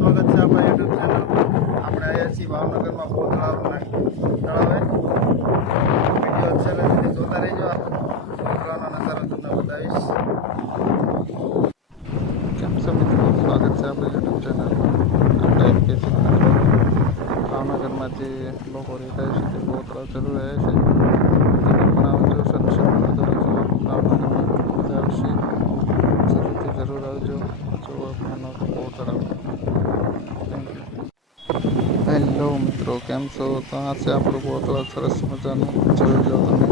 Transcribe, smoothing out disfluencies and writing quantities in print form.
સ્વાગત છે આપણા યુટ્યુબ ચેનલ. આપણે આવ્યા છીએ ભાવનગરમાં બહુ તળાવે વિડીયો છેલ્લે સુધી જોતા રહીજો. તળાવનો નજારો તમને બતાવીશ. કેમ છો મિત્રો, સ્વાગત છે આપણા યુટ્યુબ ચેનલ. આપણે એમ કે છે મિત્રો, ભાવનગરમાં જે લોકો રહેતા છે તે બહુ તળાવ જરૂર રહે છે. તમે પણ આવજો, સરસનો નજારો જુઓ. ભાવનગરમાં ખૂબ મજા આવશે. જરૂરથી જરૂર આવજો. જો આપણને બહુ તળાવ. Thank you. હેલો મિત્રો, કેમ છો? તો આ છે આપણું બહુ તળાવ સરસ મજાનું. જોઈ લો તમે.